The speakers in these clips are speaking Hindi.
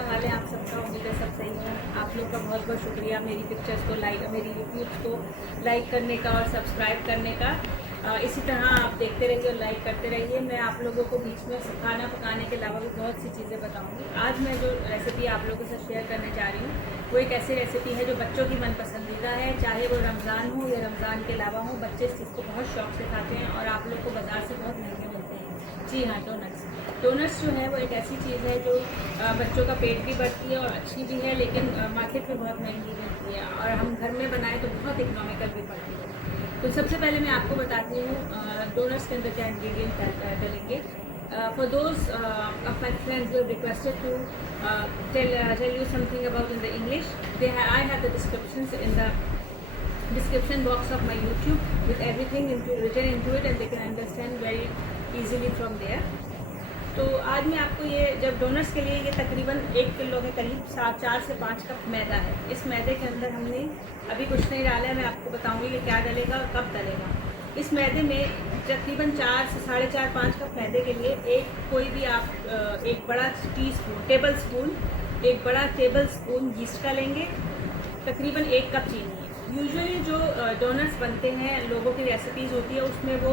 क्या हाल है आप सबका। उम्मीद है सब सही है। आप लोग का बहुत बहुत शुक्रिया मेरी पिक्चर्स को लाइक, मेरी वीडियोज़ को लाइक करने का और सब्सक्राइब करने का। इसी तरह आप देखते रहिए और लाइक करते रहिए। मैं आप लोगों को बीच में खाना पकाने के अलावा भी बहुत सी चीज़ें बताऊंगी। आज मैं जो रेसिपी आप लोगों के साथ शेयर करने जा रही हूँ वो एक ऐसी रेसिपी है जो बच्चों की मन पसंदीदा है, चाहे वो रमज़ान हो या रमज़ान के अलावा हो। बच्चे इस चीज़ को बहुत शौक से खाते हैं और आप लोग को बाज़ार से बहुत महंगे मिलते हैं। जी हाँ, डोनट्स जो है वो एक ऐसी चीज़ है जो बच्चों का पेट भी भरती है और अच्छी भी है, लेकिन मार्केट में बहुत महंगी मिलती है और हम घर में बनाएं तो बहुत इकोनॉमिकल भी पड़ती है। तो सबसे पहले मैं आपको बताती हूँ डोनट्स के अंदर क्या ingredient डलेंगे। For those of my friends who have requested to tell you something about in the English, I have the descriptions in the description box of my YouTube with everything written into it, and they can understand very easily from there. तो आज मैं आपको ये जब डोनट्स के लिए ये तकरीबन 1 किलो के करीब 4 से 5 कप मैदा है। इस मैदे के अंदर हमने अभी कुछ नहीं डाला है, मैं आपको बताऊंगी कि क्या डलेगा और कब डलेगा। इस मैदे में तकरीबन 4 से 4.5-5 कप मैदे के लिए कोई भी आप एक बड़ा एक बड़ा टेबल स्पून यीस्ट का लेंगे। तकरीबन 1 कप चीनी है। यूजुअली जो डोनट्स बनते हैं लोगों की रेसिपीज़ होती है उसमें वो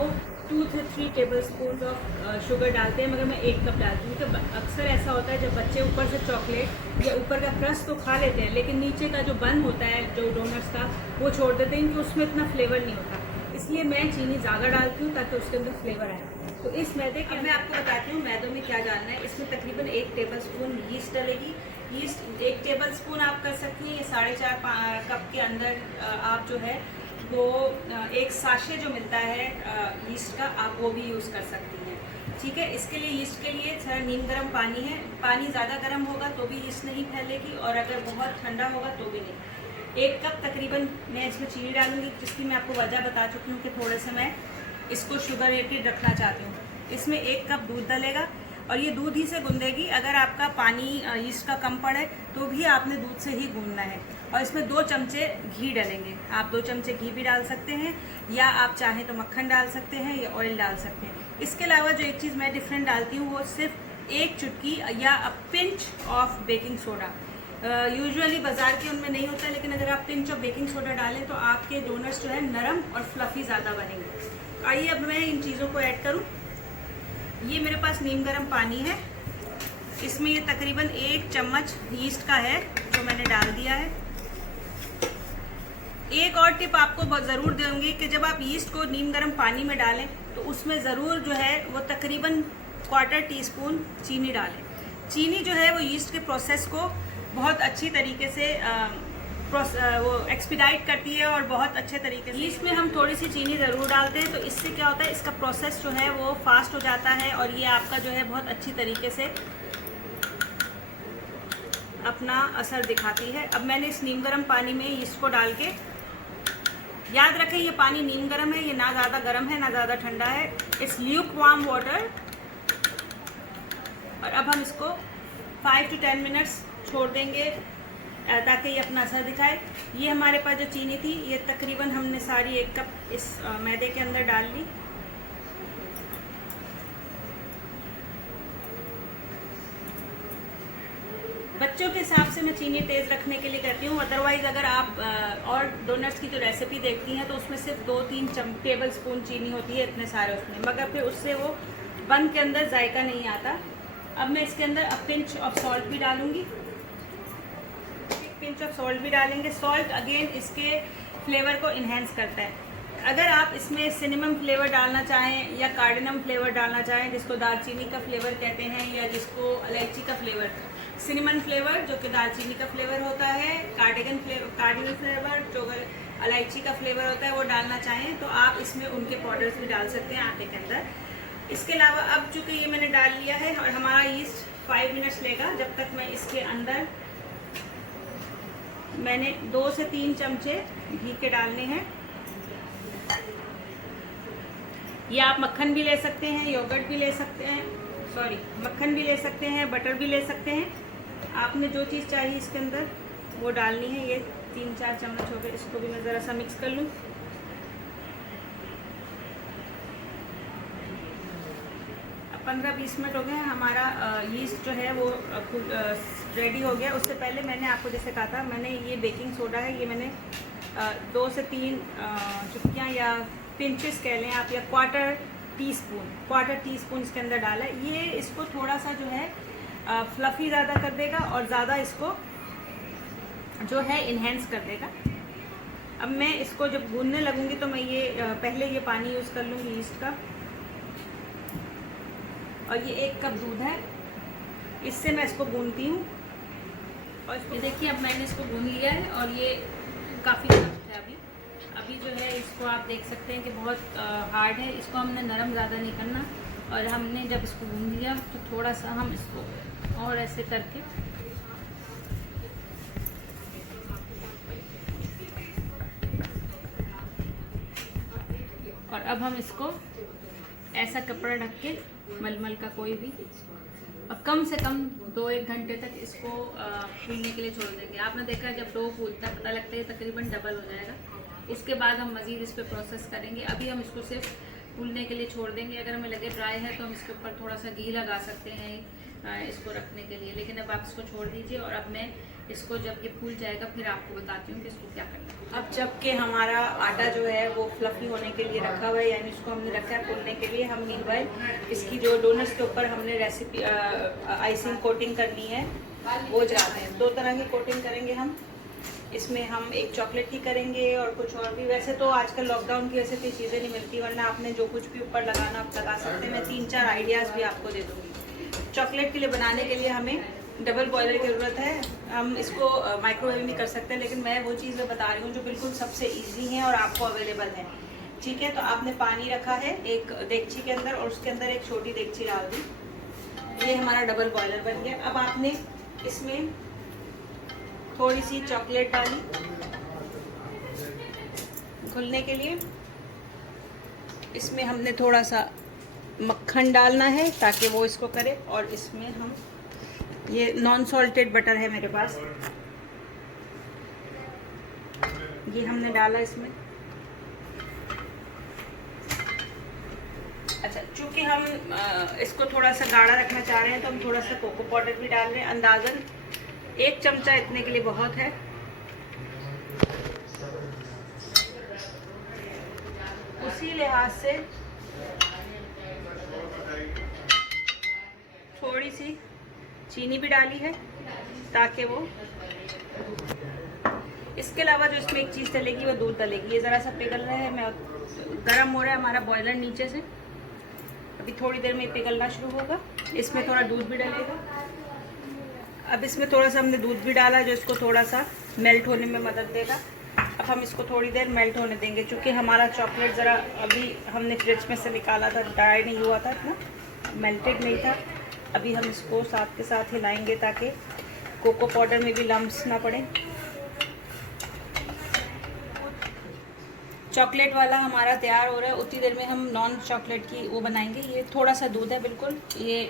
2 से 3 टेबल स्पून ऑफ शुगर डालते हैं, मगर मैं 1 कप डालती हूँ। तो अक्सर ऐसा होता है जब बच्चे ऊपर से चॉकलेट या ऊपर का क्रस्ट तो खा लेते हैं, लेकिन नीचे का जो बन होता है जो डोनट्स का वो छोड़ देते हैं क्योंकि उसमें इतना फ्लेवर नहीं होता। इसलिए मैं चीनी ज़्यादा डालती हूँ ताकि उसके अंदर फ्लेवर आए। तो इस मैदे के मैं आपको बताती हूँ मैदों में क्या डालना है। इसमें तकरीबन 1 टेबल स्पून यीस्ट डलेगी। यीस्ट 1 टेबल स्पून आप कर सकती हैं। 4.5 कप के अंदर आप जो है वो एक साशे जो मिलता है यीस्ट का, आप वो भी यूज़ कर सकती हैं। ठीक है, इसके लिए यीस्ट के लिए थोड़ा नीम गर्म पानी है। पानी ज़्यादा गर्म होगा तो भी यीस्ट नहीं फैलेगी और अगर बहुत ठंडा होगा तो भी नहीं। 1 कप तकरीबन मैं इसमें चीनी डालूंगी, जिसकी मैं आपको वजह बता चुकी हूँ कि थोड़े से मैं इसको शुगर रेटेड रखना चाहती हूँ। इसमें 1 कप दूध डलेगा और ये दूध ही से गूंदेगी। अगर आपका पानी यीस्ट का कम पड़े तो भी आपने दूध से ही गूंदना है। और इसमें 2 चमचे घी डलेंगे। आप 2 चमचे घी भी डाल सकते हैं या आप चाहें तो मक्खन डाल सकते हैं या ऑयल डाल सकते हैं। इसके अलावा जो एक चीज़ मैं डिफरेंट डालती हूँ वो सिर्फ 1 चुटकी या a pinch of baking soda. Usually बाज़ार के उनमें नहीं होता है, लेकिन अगर आप पिंच ऑफ बेकिंग सोडा डालें तो आपके डोनट्स जो है नरम और फ्लफ़ी ज़्यादा बनेंगे। आइए अब मैं इन चीज़ों को ऐड करूँ। ये मेरे पास नीम गर्म पानी है, इसमें ये तकरीबन 1 चम्मच यीस्ट का है जो मैंने डाल दिया है। एक और टिप आपको ज़रूर दूंगी कि जब आप यीस्ट को नीम गर्म पानी में डालें तो उसमें ज़रूर जो है वो तकरीबन 1/4 टीस्पून चीनी डालें। चीनी जो है वो यीस्ट के प्रोसेस को बहुत अच्छी तरीके से वो एक्सपीडाइट करती है और बहुत अच्छे तरीके से। यीस्ट में हम थोड़ी सी चीनी ज़रूर डालते हैं, तो इससे क्या होता है इसका प्रोसेस जो है वो फास्ट हो जाता है और ये आपका जो है बहुत अच्छी तरीके से अपना असर दिखाती है। अब मैंने इस नीम गर्म पानी में यीस्ट को डाल के, याद रखें ये पानी नीम गर्म है, ये ना ज़्यादा गर्म है ना ज़्यादा ठंडा है। It's Luke warm water. और अब हम इसको 5 to 10 मिनट्स छोड़ देंगे ताकि ये अपना असर दिखाए। ये हमारे पास जो चीनी थी ये तकरीबन हमने सारी 1 कप इस मैदे के अंदर डाल ली। बच्चों के हिसाब से मैं चीनी तेज़ रखने के लिए करती हूँ, अदरवाइज़ अगर आप और डोनट्स की जो रेसिपी देखती हैं तो उसमें सिर्फ 2-3 टेबल स्पून चीनी होती है, इतने सारे उसमें, मगर फिर उससे वो बन के अंदर जायका नहीं आता। अब मैं इसके अंदर अ पिंच ऑफ सॉल्ट भी डालूंगी। पिंच ऑफ सॉल्ट भी डालेंगे। सॉल्ट अगेन इसके फ्लेवर को इन्हेंस करता है। अगर आप इसमें सिनेमम फ्लेवर डालना चाहें या कार्डिनम फ्लेवर डालना चाहें, जिसको दालचीनी का फ्लेवर कहते हैं, या जिसको इलायची का फ्लेवर, सिनेमन फ्लेवर जो कि दालचीनी का फ्लेवर होता है, कार्डिनल फ्लेवर जो इलायची का फ्लेवर होता है, वो डालना चाहें तो आप इसमें उनके पाउडर्स भी डाल सकते हैं आटे के अंदर। इसके अलावा अब चूँकि ये मैंने डाल लिया है और हमारा यीस्ट 5 मिनट्स लेगा, जब तक मैं इसके अंदर मैंने 2 से 3 चमचे घी के डालने हैं। या आप मक्खन भी ले सकते हैं, योगर्ट भी ले सकते हैं, मक्खन भी ले सकते हैं, बटर भी ले सकते हैं। आपने जो चीज़ चाहिए इसके अंदर वो डालनी है। ये 3-4 चम्मच हो गए, इसको भी मैं ज़रा सा मिक्स कर लूँ। 15-20 मिनट हो गए हैं। हमारा यीस्ट जो है वो रेडी हो गया। उससे पहले मैंने आपको जैसे कहा था, मैंने ये बेकिंग सोडा है, ये मैंने 2 से 3 चुटकियाँ या पिंचेस कह लें आप, या क्वार्टर टी स्पून इसके अंदर डाला है। ये इसको थोड़ा सा जो है फ्लफ़ी ज़्यादा कर देगा और ज़्यादा इसको जो है इन्हेंस कर देगा। अब मैं इसको जब गूंदने लगूंगी तो मैं ये पहले ये पानी यूज़ कर लूँगी ईस्ट का, और ये 1 कप दूध है, इससे मैं इसको गूंदती हूँ। और इसको देखिए अब मैंने इसको गूंद लिया है और ये काफ़ी सख्त है अभी जो है। इसको आप देख सकते हैं कि बहुत हार्ड है, इसको हमने नरम ज़्यादा नहीं करना। और हमने जब इसको गूंद लिया तो थोड़ा सा हम इसको और ऐसे करके और अब हम इसको ऐसा कपड़ा ढक के, मलमल का कोई भी, और कम से कम 2-1 घंटे तक इसको फूलने के लिए छोड़ देंगे। आपने देखा जब डो फूलता है पता लगता है तकरीबन डबल हो जाएगा। इसके बाद हम मज़ीद इस पर प्रोसेस करेंगे। अभी हम इसको सिर्फ फूलने के लिए छोड़ देंगे। अगर हमें लगे ड्राई है तो हम इसके ऊपर थोड़ा सा घी लगा सकते हैं इसको रखने के लिए, लेकिन अब आप इसको छोड़ दीजिए। और अब मैं इसको जब ये फूल जाएगा फिर आपको बताती हूँ कि इसको क्या करना है। अब जबकि हमारा आटा जो है वो फ्लफी होने के लिए रखा हुआ है, यानी इसको हमने रखा है फूलने के लिए, हम मीनवाइल इसकी जो डोनट्स के ऊपर हमने रेसिपी आइसिंग कोटिंग करनी है वो जाते हैं। 2 तरह की कोटिंग करेंगे हम इसमें। हम एक चॉकलेट की करेंगे और कुछ और भी। वैसे तो आजकल लॉकडाउन की वजह से चीज़ें नहीं मिलती, वरना आपने जो कुछ भी ऊपर लगाना आप लगा सकते हैं। मैं 3-4 आइडियाज़ भी आपको दे दूँगी। चॉकलेट के लिए बनाने के लिए हमें डबल बॉयलर की ज़रूरत है। हम इसको माइक्रोवेव भी कर सकते हैं, लेकिन मैं वो चीज़ें बता रही हूँ जो बिल्कुल सबसे ईजी हैं और आपको अवेलेबल है। ठीक है, तो आपने पानी रखा है एक देगची के अंदर और उसके अंदर एक छोटी देगची डाल दी। ये हमारा डबल बॉयलर बन गया। अब आपने इसमें थोड़ी सी चॉकलेट डाली घुलने के लिए। इसमें हमने थोड़ा सा मक्खन डालना है ताकि वो इसको करे। और इसमें हम ये नॉन सॉल्टेड बटर है मेरे पास, ये हमने डाला इसमें। अच्छा, चूँकि हम इसको थोड़ा सा गाढ़ा रखना चाह रहे हैं तो हम थोड़ा सा कोको पाउडर भी डाल रहे हैं। अंदाज़न 1 चमचा इतने के लिए बहुत है। उसी लिहाज से थोड़ी सी चीनी भी डाली है ताकि वो, इसके अलावा जो इसमें एक चीज़ डलेगी वो दूध डलेगी। ये ज़रा सा पिघल रहा है, मैं गर्म हो रहा है हमारा बॉयलर नीचे से, अभी थोड़ी देर में पिघलना शुरू होगा। इसमें थोड़ा दूध भी डलेगा। अब इसमें थोड़ा सा हमने दूध भी डाला जो इसको थोड़ा सा मेल्ट होने में मदद देगा। अब हम इसको थोड़ी देर मेल्ट होने देंगे, क्योंकि हमारा चॉकलेट ज़रा अभी हमने फ्रिज में से निकाला था, ड्राई नहीं हुआ था, इतना मेल्टेड नहीं था। अभी हम इसको साथ के साथ हिलाएंगे ताकि कोको पाउडर में भी लम्स ना पड़े। चॉकलेट वाला हमारा तैयार हो रहा है। उतनी देर में हम नॉन चॉकलेट की वो बनाएंगे। ये थोड़ा सा दूध है बिल्कुल, ये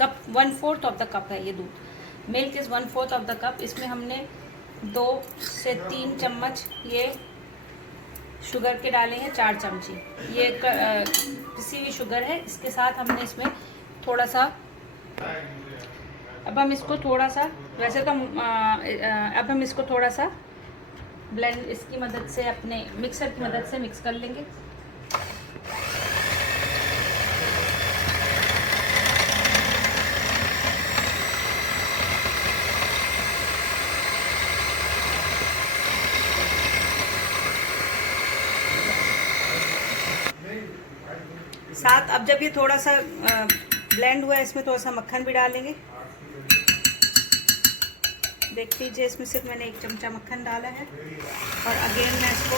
कप 1/4 ऑफ द कप है ये दूध। Milk is 1/4 of the cup. इसमें हमने 2 से 3 चम्मच ये शुगर के डाले हैं, 4 चमची ये पिसी हुई शुगर है। इसके साथ हमने इसमें थोड़ा सा, अब हम इसको थोड़ा सा, वैसे तो अब हम इसको थोड़ा सा ब्लेंड इसकी मदद से, अपने मिक्सर की मदद से मिक्स कर लेंगे। साथ अब जब ये थोड़ा सा ब्लेंड हुआ है, इसमें थोड़ा सा मक्खन भी डालेंगे। देख लीजिए, इसमें सिर्फ मैंने 1 चमचा मक्खन डाला है। और अगेन मैं इसको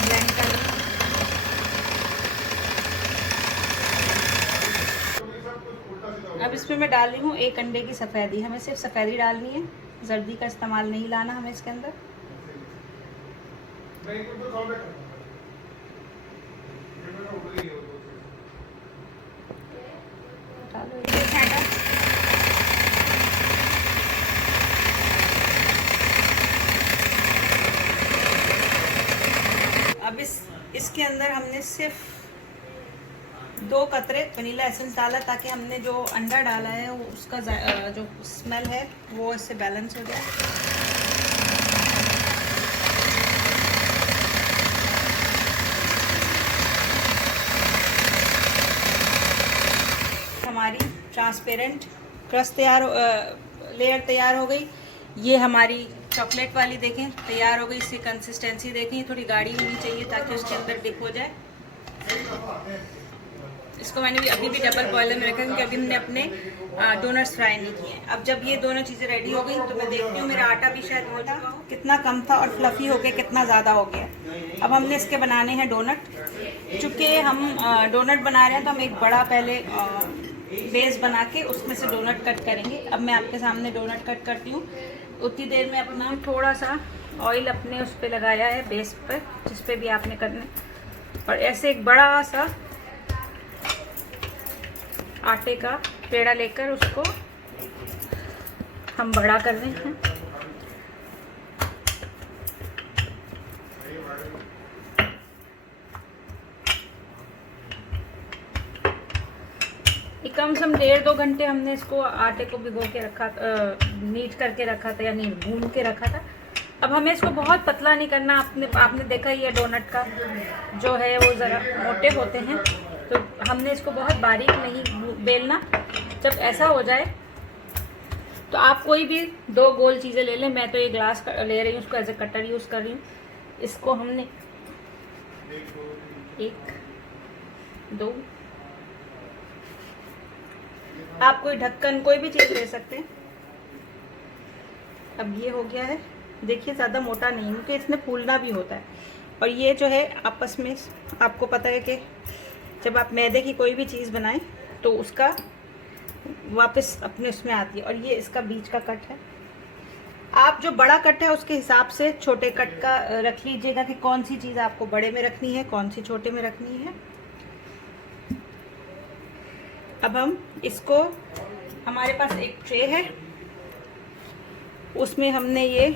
ब्लेंड कर लूँगा। अब इसमें मैं डाल रही हूँ 1 अंडे की सफ़ेदी। हमें सिर्फ सफ़ेदी डालनी है, जर्दी का इस्तेमाल नहीं लाना हमें इसके अंदर। अब इसके अंदर हमने सिर्फ 2 कतरे वनीला एसेंस डाला ताकि हमने जो अंडा डाला है वो उसका जो स्मेल है वो इससे बैलेंस हो जाए। हमारी ट्रांसपेरेंट क्रस्ट लेयर तैयार हो गई। ये हमारी चॉकलेट वाली देखें तैयार हो गई। इसकी कंसिस्टेंसी देखें, थोड़ी गाढ़ी होनी चाहिए ताकि उसके अंदर डिप हो जाए। इसको मैंने अभी भी डबल बॉयलर में रखा क्योंकि अभी हमने अपने डोनट्स फ्राई नहीं किए। अब जब ये दोनों चीज़ें रेडी हो गई तो मैं देखती हूँ मेरा आटा भी शायद हो चुका हो, कितना कम था और फ्लफी हो गया कितना ज़्यादा हो गया। अब हमने इसके बनाने हैं डोनट। चूँकि हम डोनट बना रहे हैं तो हम एक बड़ा पहले बेस बना के उसमें से डोनट कट करेंगे। अब मैं आपके सामने डोनट कट करती हूँ। उतनी देर में अपना थोड़ा सा ऑयल अपने उस पर लगाया है बेस पर, जिस पे भी आपने करना है, और ऐसे एक बड़ा सा आटे का पेड़ा लेकर उसको हम बड़ा कर रहे हैं। कम से कम 1.5-2 घंटे हमने इसको आटे को भिगो के रखा, नीट करके रखा था, यानी भून के रखा था। अब हमें इसको बहुत पतला नहीं करना। आपने देखा ये डोनट का जो है वो ज़रा मोटे होते हैं, तो हमने इसको बहुत बारीक नहीं बेलना। जब ऐसा हो जाए तो आप कोई भी 2 गोल चीज़ें ले लें। मैं तो ये ग्लास ले रही हूँ, उसको एज ए कटर यूज़ कर रही हूँ। इसको हमने 1 2, आप कोई ढक्कन कोई भी चीज़ ले सकते हैं। अब ये हो गया है, देखिए ज़्यादा मोटा नहीं क्योंकि इसमें फूलना भी होता है। और ये जो है आपस में, आपको पता है कि जब आप मैदे की कोई भी चीज़ बनाएं तो उसका वापस अपने उसमें आती है। और ये इसका बीच का कट है। आप जो बड़ा कट है उसके हिसाब से छोटे कट का रख लीजिएगा कि कौन सी चीज़ आपको बड़े में रखनी है, कौन सी छोटे में रखनी है। अब हम इसको, हमारे पास एक ट्रे है, उसमें हमने ये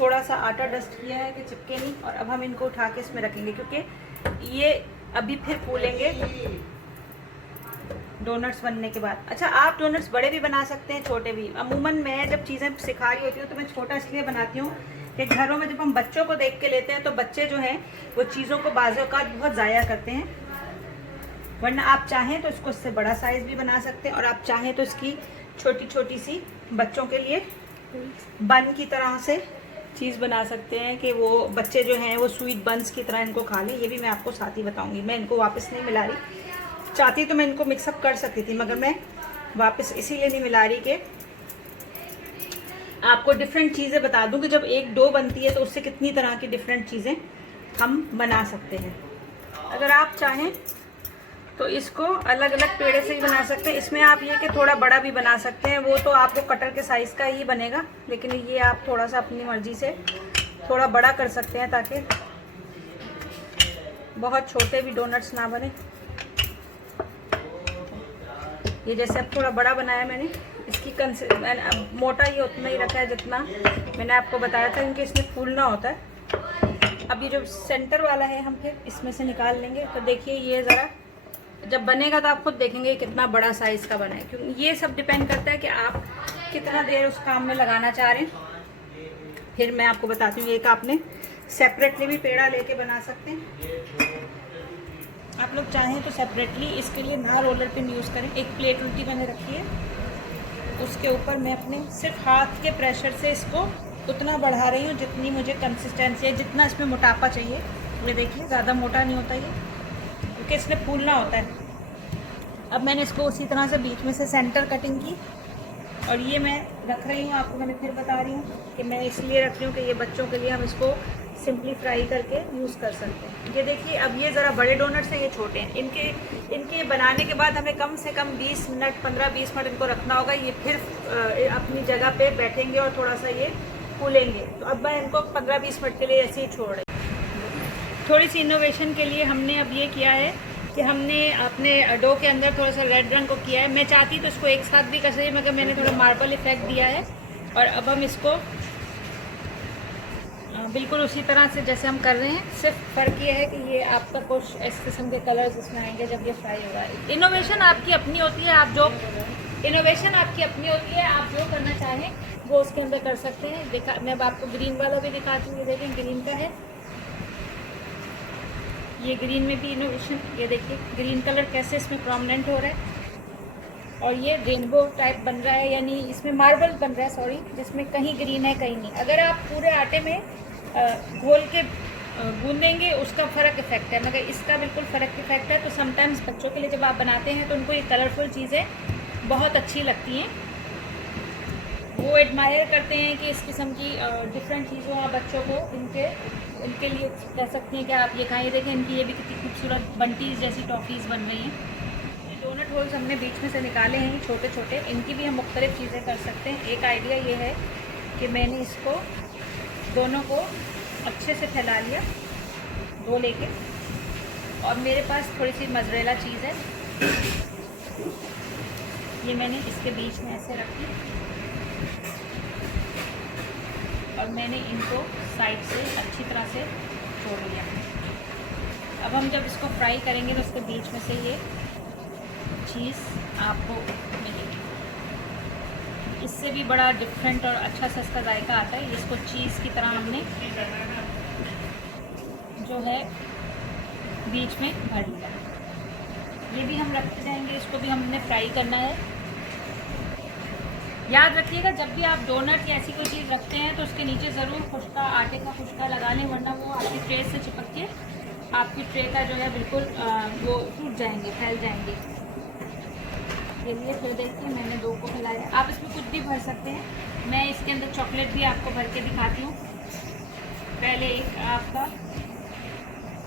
थोड़ा सा आटा डस्ट किया है कि चिपके नहीं। और अब हम इनको उठा के इसमें रखेंगे क्योंकि ये अभी फिर फूलेंगे डोनट्स बनने के बाद। अच्छा, आप डोनट्स बड़े भी बना सकते हैं, छोटे भी। अमूमन मैं जब चीज़ें सिखा रही होती हूँ तो मैं छोटा इसलिए बनाती हूँ कि घरों में जब हम बच्चों को देख के लेते हैं तो बच्चे जो हैं वो चीज़ों को बाज़ औक़ात बहुत ज़ाया करते हैं। वरना आप चाहें तो इसको इससे बड़ा साइज़ भी बना सकते हैं, और आप चाहें तो इसकी छोटी छोटी सी बच्चों के लिए बन की तरह से चीज़ बना सकते हैं कि वो बच्चे जो हैं वो स्वीट बन्स की तरह इनको खा लें। ये भी मैं आपको साथ ही बताऊंगी। मैं इनको वापस नहीं मिला रही। चाहती तो मैं इनको मिक्सअप कर सकती थी, मगर मैं वापस इसीलिए नहीं मिला रही कि आपको डिफरेंट चीज़ें बता दूं कि जब एक डो बनती है तो उससे कितनी तरह की डिफरेंट चीज़ें हम बना सकते हैं। अगर आप चाहें तो इसको अलग अलग पेड़े से ही बना सकते हैं। इसमें आप ये कि थोड़ा बड़ा भी बना सकते हैं, वो तो आपको कटर के साइज़ का ही बनेगा। लेकिन ये आप थोड़ा सा अपनी मर्ज़ी से थोड़ा बड़ा कर सकते हैं ताकि बहुत छोटे भी डोनट्स ना बने। ये जैसे अब थोड़ा बड़ा बनाया मैंने, इसकी मोटा ये उतना ही रखा है जितना मैंने आपको बताया था, क्योंकि इसमें फूलना होता है। अब ये जो सेंटर वाला है हम फिर इसमें से निकाल लेंगे। तो देखिए ये ज़रा जब बनेगा तो आप खुद देखेंगे कितना बड़ा साइज़ का बना है, क्योंकि ये सब डिपेंड करता है कि आप कितना देर उस काम में लगाना चाह रहे हैं। फिर मैं आपको बताती हूँ, एक आपने सेपरेटली भी पेड़ा लेके बना सकते हैं। आप लोग चाहें तो सेपरेटली इसके लिए ना रोलर पिन यूज़ करें। एक प्लेट उल्टी मैंने रखी है, उसके ऊपर मैं अपने सिर्फ हाथ के प्रेशर से इसको उतना बढ़ा रही हूँ जितनी मुझे कंसिस्टेंसी है, जितना इसमें मोटापा चाहिए। ये देखिए ज़्यादा मोटा नहीं होता ये, क्योंकि इसमें फूलना होता है। अब मैंने इसको उसी तरह से बीच में से सेंटर कटिंग की, और ये मैं रख रही हूँ, आपको मैंने फिर बता रही हूँ कि मैं इसलिए रख रही हूँ कि ये बच्चों के लिए हम इसको सिंपली फ्राई करके यूज़ कर सकते हैं। ये देखिए अब ये ज़रा बड़े डोनट्स हैं, ये छोटे हैं। इनके बनाने के बाद हमें कम से कम 20 मिनट 15-20 मिनट इनको रखना होगा। ये फिर अपनी जगह पे बैठेंगे और थोड़ा सा ये फूलेंगे। तो अब मैं इनको 15-20 मिनट के लिए ऐसे ही छोड़ रही हूँ। थोड़ी सी इनोवेशन के लिए हमने अब ये किया है कि हमने अपने डो के अंदर थोड़ा सा रेड रंग को किया है। मैं चाहती तो इसको एक साथ भी कर सकती, मगर मैंने थोड़ा मार्बल इफेक्ट दिया है। और अब हम इसको बिल्कुल उसी तरह से जैसे हम कर रहे हैं, सिर्फ फ़र्क ये है कि ये आपका कुछ इस किस्म के कलर्स इसमें आएंगे जब ये फ्राई होगा। इनोवेशन आपकी अपनी होती है, आप जो करना चाहें वो उसके अंदर कर सकते हैं। मैं अब आपको ग्रीन वाला भी दिखाती हूँ। ये देखें ग्रीन का है, ये ग्रीन में भी इनोवेशन, ये देखिए ग्रीन कलर कैसे इसमें प्रोमिनेंट हो रहा है और ये रेनबो टाइप बन रहा है, यानी इसमें मार्बल बन रहा है, सॉरी, जिसमें कहीं ग्रीन है कहीं नहीं। अगर आप पूरे आटे में घोल के गूंदेंगे उसका फ़र्क इफेक्ट है, मगर इसका बिल्कुल फ़र्क इफेक्ट है। तो समटाइम्स बच्चों के लिए जब आप बनाते हैं तो उनको ये कलरफुल चीज़ें बहुत अच्छी लगती हैं, वो एडमायर करते हैं कि इस किस्म की डिफरेंट चीज़ों आप बच्चों को इनके लिए कह सकती हैं कि आप ये खाएँ। देखें इनकी ये भी कितनी खूबसूरत बंटीज़ जैसी टॉफ़ीज़ बन रही हैं। डोनट होल्स हमने बीच में से निकाले हैं छोटे छोटे, इनकी भी हम मुख्तलिफ चीज़ें कर सकते हैं। एक आइडिया ये है कि मैंने इसको दोनों को अच्छे से फैला लिया धो लेके, और मेरे पास थोड़ी सी मोज़रेला चीज़ है, ये मैंने इसके बीच में ऐसे रखी और मैंने इनको साइड से अच्छी तरह से छोड़ लिया। अब हम जब इसको फ्राई करेंगे तो उसके बीच में से ये चीज़ आपको मिलेगी। इससे भी बड़ा डिफरेंट और अच्छा सा इसका जायका आता है। इसको चीज़ की तरह हमने जो है बीच में भर लिया। ये भी हम रखते जाएंगे, इसको भी हमने फ्राई करना है। याद रखिएगा जब भी आप डोनट या ऐसी कोई चीज़ रखते हैं तो उसके नीचे ज़रूर खुश्का, आटे का खुश्का लगा लें, वरना वो आपकी ट्रे से चिपक के आपकी ट्रे का जो है बिल्कुल वो टूट जाएंगे, फैल जाएंगे। लिए फिर देखिए मैंने 2 को फैलाया। आप इसमें कुछ भी भर सकते हैं। मैं इसके अंदर चॉकलेट भी आपको भर के दिखाती हूँ। पहले एक आपका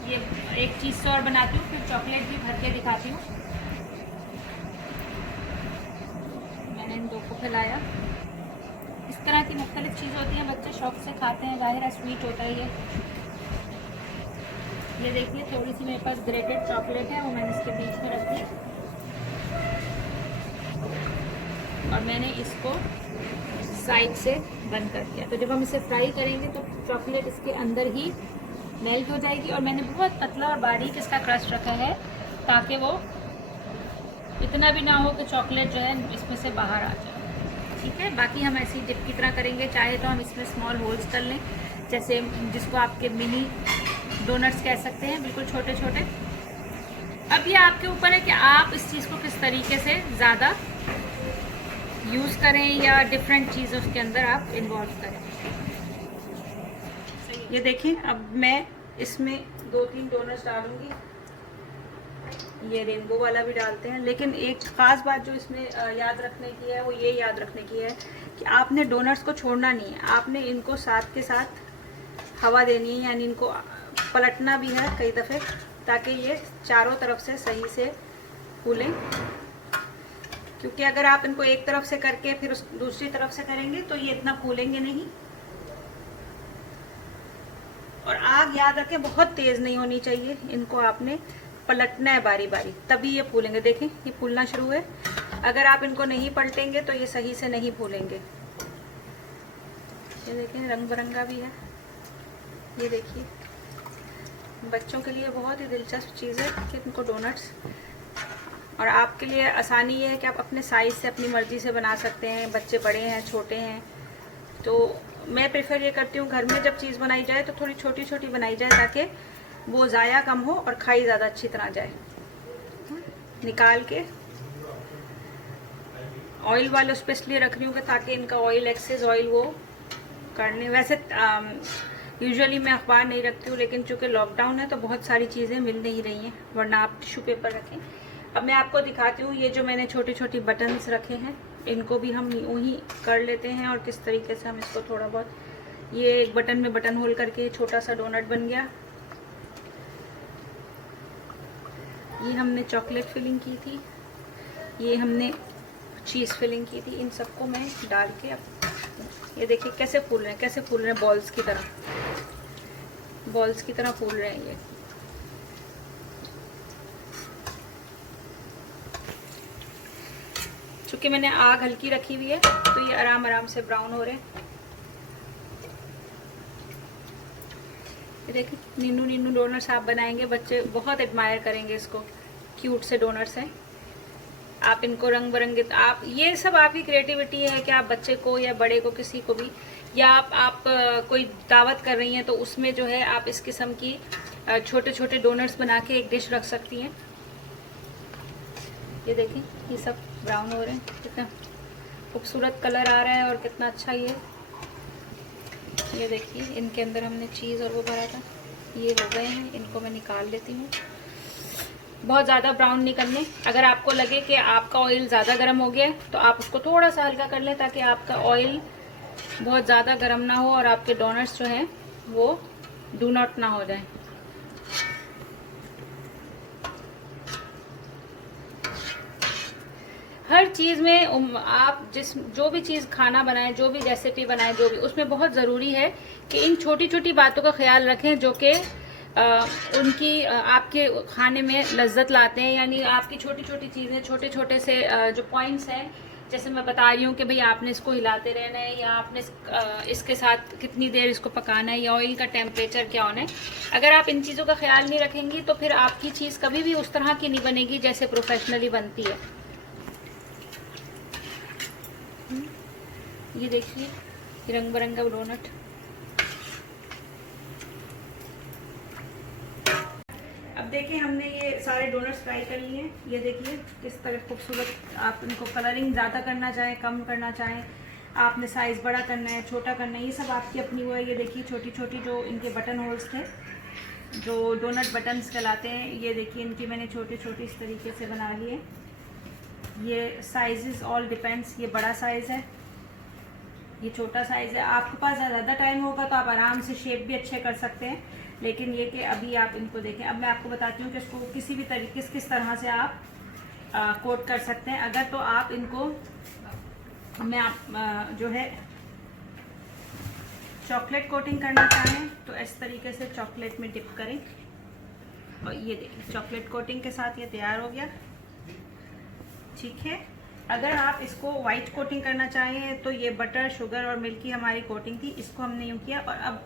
ये एक चीज़ से और बनाती हूँ, फिर चॉकलेट भी भर के दिखाती हूँ। मैंने इन 2 को फैलाया। इस तरह की मुख्तलिफ चीज़ होती हैं, बच्चे शौक से खाते हैं, ज़ाहिर है स्वीट होता है ये देखिए थोड़ी सी मेरे पास ग्रेटेड चॉकलेट है, वो मैंने इसके बीच में रख दी और मैंने इसको साइड से बंद कर दिया। तो जब हम इसे फ्राई करेंगे तो चॉकलेट इसके अंदर ही मेल्ट हो जाएगी। और मैंने बहुत पतला और बारीक इसका क्रस्ट रखा है ताकि वो इतना भी ना हो कि चॉकलेट जो है इसमें से बाहर आ जाए। ठीक है, बाकी हम ऐसी डिप की तरह करेंगे। चाहे तो हम इसमें स्मॉल होल्स कर लें, जैसे जिसको आपके मिनी डोनट्स कह सकते हैं, बिल्कुल छोटे छोटे। अब ये आपके ऊपर है कि आप इस चीज़ को किस तरीके से ज़्यादा यूज़ करें या डिफरेंट चीज़ उसके अंदर आप इन्वॉल्व करें। ये देखें, अब मैं इसमें 2-3 डोनट्स डालूंगी। ये रेनबो वाला भी डालते हैं, लेकिन एक ख़ास बात जो इसमें याद रखने की है वो ये याद रखने की है कि आपने डोनट्स को छोड़ना नहीं है, आपने इनको साथ के साथ हवा देनी है, यानी इनको पलटना भी है कई दफ़े ताकि ये चारों तरफ से सही से फूलें। क्योंकि अगर आप इनको एक तरफ से करके फिर दूसरी तरफ से करेंगे तो ये इतना फूलेंगे नहीं। और आग याद रखें बहुत तेज़ नहीं होनी चाहिए, इनको आपने पलटना है बारी बारी, तभी ये फूलेंगे। देखें ये फूलना शुरू है। अगर आप इनको नहीं पलटेंगे तो ये सही से नहीं फूलेंगे। ये देखें रंग बिरंगा भी है। ये देखिए बच्चों के लिए बहुत ही दिलचस्प चीज़ है कि इनको डोनट्स, और आपके लिए आसानी ये है कि आप अपने साइज़ से अपनी मर्ज़ी से बना सकते हैं। बच्चे बड़े हैं छोटे हैं, तो मैं प्रेफर ये करती हूँ घर में जब चीज़ बनाई जाए तो थोड़ी छोटी छोटी बनाई जाए ताकि वो ज़ाया कम हो और खाई ज़्यादा अच्छी तरह जाए। निकाल के ऑयल वाले उस पर इसलिए रख रही हूँ कि ताकि इनका ऑयल एक्सेस ऑयल वो करने। वैसे यूजुअली मैं अखबार नहीं रखती हूँ, लेकिन चूँकि लॉकडाउन है तो बहुत सारी चीज़ें मिल नहीं रही हैं, वरना आप टिश्यू पेपर रखें। अब मैं आपको दिखाती हूँ ये जो मैंने छोटी छोटी बटन्स रखे हैं, इनको भी हम यूँ कर लेते हैं और किस तरीके से हम इसको थोड़ा बहुत, ये एक बटन में बटन होल करके छोटा सा डोनट बन गया। ये हमने चॉकलेट फिलिंग की थी, ये हमने चीज़ फिलिंग की थी। इन सबको मैं डाल के अब ये देखिए कैसे फूल रहे हैं, कैसे फूल रहे हैं, बॉल्स की तरह, बॉल्स की तरह फूल रहे हैं ये। चूँकि मैंने आग हल्की रखी हुई है तो ये आराम आराम से ब्राउन हो रहे हैं। ये देखिए नीनू नीनू डोनट्स आप बनाएंगे, बच्चे बहुत एडमायर करेंगे इसको। क्यूट से डोनट्स हैं। आप इनको रंग बिरंगे, आप ये सब आपकी क्रिएटिविटी है कि आप बच्चे को या बड़े को किसी को भी, या आप कोई दावत कर रही हैं तो उसमें जो है आप इस किस्म की छोटे छोटे डोनट्स बना के एक डिश रख सकती हैं। ये देखिए ये सब ब्राउन हो रहे हैं, कितना खूबसूरत कलर आ रहा है और कितना अच्छा ये देखिए इनके अंदर हमने चीज़ और वो भरा था, ये हो गए हैं। इनको मैं निकाल लेती हूँ। बहुत ज़्यादा ब्राउन नहीं करने। अगर आपको लगे कि आपका ऑयल ज़्यादा गर्म हो गया है तो आप उसको थोड़ा सा हल्का कर लें, ताकि आपका ऑयल बहुत ज़्यादा गर्म ना हो और आपके डोनट्स जो हैं वो डू नॉट ना हो जाए। हर चीज़ में आप जो भी चीज़ खाना बनाएं, जो भी रेसिपी बनाएं, जो भी, उसमें बहुत ज़रूरी है कि इन छोटी छोटी बातों का ख्याल रखें जो कि उनकी आपके खाने में लज्जत लाते हैं। यानी आपकी छोटी छोटी चीज़ें, छोटे छोटे से जो पॉइंट्स हैं, जैसे मैं बता रही हूँ कि भाई आपने इसको हिलाते रहना है, या आपने इसके साथ कितनी देर इसको पकाना है, या ऑयल का टेम्परेचर क्या होना है। अगर आप इन चीज़ों का ख्याल नहीं रखेंगी तो फिर आपकी चीज़ कभी भी उस तरह की नहीं बनेगी जैसे प्रोफेशनली बनती है। ये देखिए रंग बिरंगा डोनट। अब देखिए हमने ये सारे डोनट्स फ्राई कर लिए हैं। ये देखिए किस तरह खूबसूरत। आप इनको कलरिंग ज़्यादा करना चाहें, कम करना चाहें, आपने साइज़ बड़ा करना है, छोटा करना है, ये सब आपकी अपनी वो है। ये देखिए छोटी छोटी जो इनके बटन होल्स थे, जो डोनट बटन्स कहलाते हैं, ये देखिए इनकी मैंने छोटी छोटी इस तरीके से बना लिए। ये साइजेस ऑल डिपेंड्स। ये बड़ा साइज़ है, ये छोटा साइज़ है। आपके पास ज़्यादा टाइम होगा तो आप आराम से शेप भी अच्छे कर सकते हैं, लेकिन ये कि अभी आप इनको देखें। अब मैं आपको बताती हूँ कि इसको किसी भी तरीके से किस तरह से आप कोट कर सकते हैं। अगर तो आप इनको जो है चॉकलेट कोटिंग करना चाहें तो इस तरीके से चॉकलेट में डिप करें। और ये देखिए चॉकलेट कोटिंग के साथ ये तैयार हो गया। ठीक है, अगर आप इसको वाइट कोटिंग करना चाहें तो ये बटर, शुगर और मिल्क की हमारी कोटिंग थी, इसको हमने यूँ किया। और अब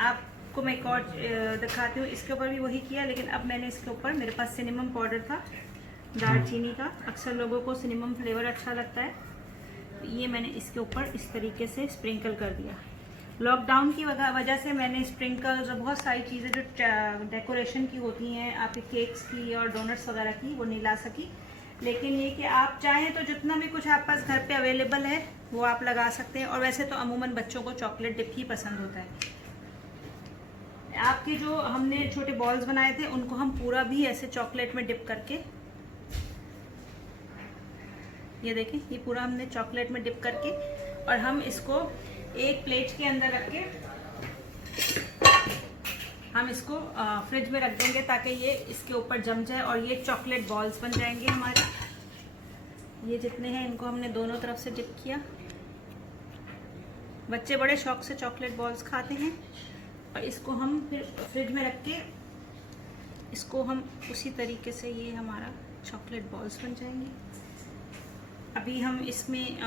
आपको मैं एक और दिखाती हूँ, इसके ऊपर भी वही किया, लेकिन अब मैंने इसके ऊपर, मेरे पास सिनेमम पाउडर था दालचीनी का, अक्सर लोगों को सिनेमम फ्लेवर अच्छा लगता है, तो ये मैंने इसके ऊपर इस तरीके से स्प्रिंकल कर दिया। लॉकडाउन की वजह से मैंने स्प्रिंकल जो बहुत सारी चीज़ें जो डेकोरेशन की होती हैं, आपके केक्स की और डोनट्स वगैरह की, वो नहीं ला सकी। लेकिन ये कि आप चाहें तो जितना भी कुछ आप पास घर पे अवेलेबल है वो आप लगा सकते हैं। और वैसे तो अमूमन बच्चों को चॉकलेट डिप ही पसंद होता है। आपके जो हमने छोटे बॉल्स बनाए थे उनको हम पूरा भी ऐसे चॉकलेट में डिप करके, ये देखें ये पूरा हमने चॉकलेट में डिप करके, और हम इसको एक प्लेट के अंदर रख के हम इसको फ्रिज में रख देंगे ताकि ये इसके ऊपर जम जाए और ये चॉकलेट बॉल्स बन जाएंगे हमारे। ये जितने हैं इनको हमने दोनों तरफ से डिप किया। बच्चे बड़े शौक से चॉकलेट बॉल्स खाते हैं। और इसको हम फिर फ्रिज में रख के इसको हम उसी तरीके से, ये हमारा चॉकलेट बॉल्स बन जाएंगे। अभी हम इसमें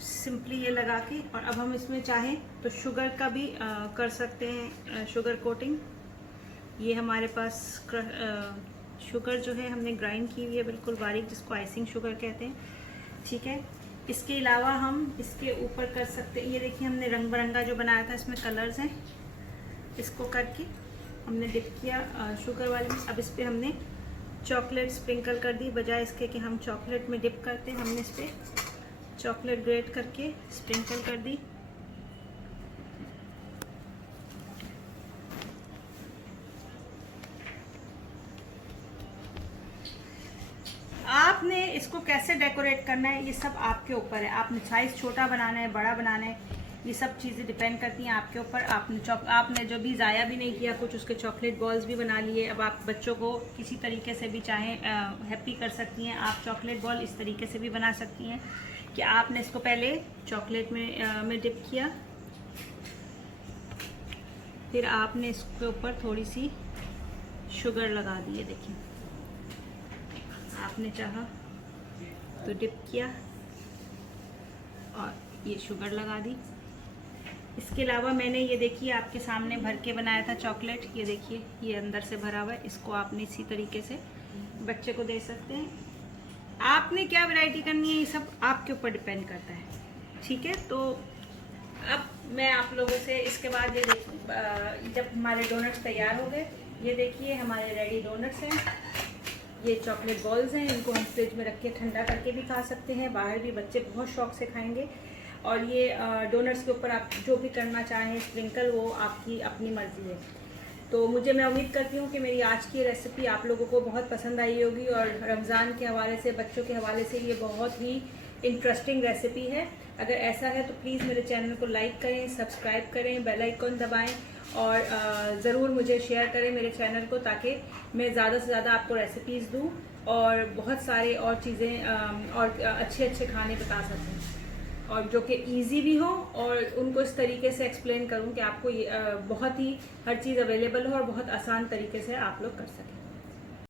सिंपली ये लगा के, और अब हम इसमें चाहें तो शुगर का भी कर सकते हैं, शुगर कोटिंग। ये हमारे पास शुगर जो है हमने ग्राइंड की हुई है बिल्कुल बारीक, जिसको आइसिंग शुगर कहते हैं। ठीक है, इसके अलावा हम इसके ऊपर कर सकते हैं, ये देखिए हमने रंग बिरंगा जो बनाया था, इसमें कलर्स हैं, इसको करके हमने डिप किया शुगर वाले में। अब इस पर हमने चॉकलेट स्प्रिंकल कर दी, बजाय इसके कि हम चॉकलेट में डिप करते, हमने इस पर चॉकलेट ग्रेट करके स्प्रिंकल कर दी। आपने इसको कैसे डेकोरेट करना है ये सब आपके ऊपर है। आपने साइज़ छोटा बनाना है, बड़ा बनाना है, ये सब चीज़ें डिपेंड करती हैं आपके ऊपर। आपने जो भी ज़ाया भी नहीं किया कुछ, उसके चॉकलेट बॉल्स भी बना लिए। अब आप बच्चों को किसी तरीके से भी चाहें हैप्पी कर सकती हैं। आप चॉकलेट बॉल इस तरीके से भी बना सकती हैं कि आपने इसको पहले चॉकलेट में डिप किया, फिर आपने इसके ऊपर थोड़ी सी शुगर लगा दी है। देखिए आपने चाहा तो डिप किया और ये शुगर लगा दी, इसके अलावा मैंने ये देखिए आपके सामने भर के बनाया था चॉकलेट, ये देखिए ये अंदर से भरा हुआ है। इसको आपने इसी तरीके से बच्चे को दे सकते हैं। आपने क्या वैरायटी करनी है ये सब आपके ऊपर डिपेंड करता है, ठीक है। तो अब मैं आप लोगों से इसके बाद ये जब हमारे डोनट्स तैयार हो गए, ये देखिए हमारे रेडी डोनट्स हैं। ये चॉकलेट बॉल्स हैं, इनको हम फ्रिज में रख के ठंडा करके भी खा सकते हैं, बाहर भी बच्चे बहुत शौक से खाएंगे। और ये डोनट्स के ऊपर आप जो भी करना चाहें स्प्रिंकल, वो आपकी अपनी मर्ज़ी है। तो मैं उम्मीद करती हूँ कि मेरी आज की रेसिपी आप लोगों को बहुत पसंद आई होगी और रमज़ान के हवाले से, बच्चों के हवाले से ये बहुत ही इंटरेस्टिंग रेसिपी है। अगर ऐसा है तो प्लीज़ मेरे चैनल को लाइक करें, सब्सक्राइब करें, बेल आइकन दबाएं और ज़रूर मुझे शेयर करें मेरे चैनल को, ताकि मैं ज़्यादा से ज़्यादा आपको रेसिपीज़ दूँ और बहुत सारे और चीज़ें और अच्छे खाने बता सकूँ, और जो कि इजी भी हो और उनको इस तरीके से एक्सप्लेन करूं कि आपको ये बहुत ही हर चीज़ अवेलेबल हो और बहुत आसान तरीके से आप लोग कर सकें।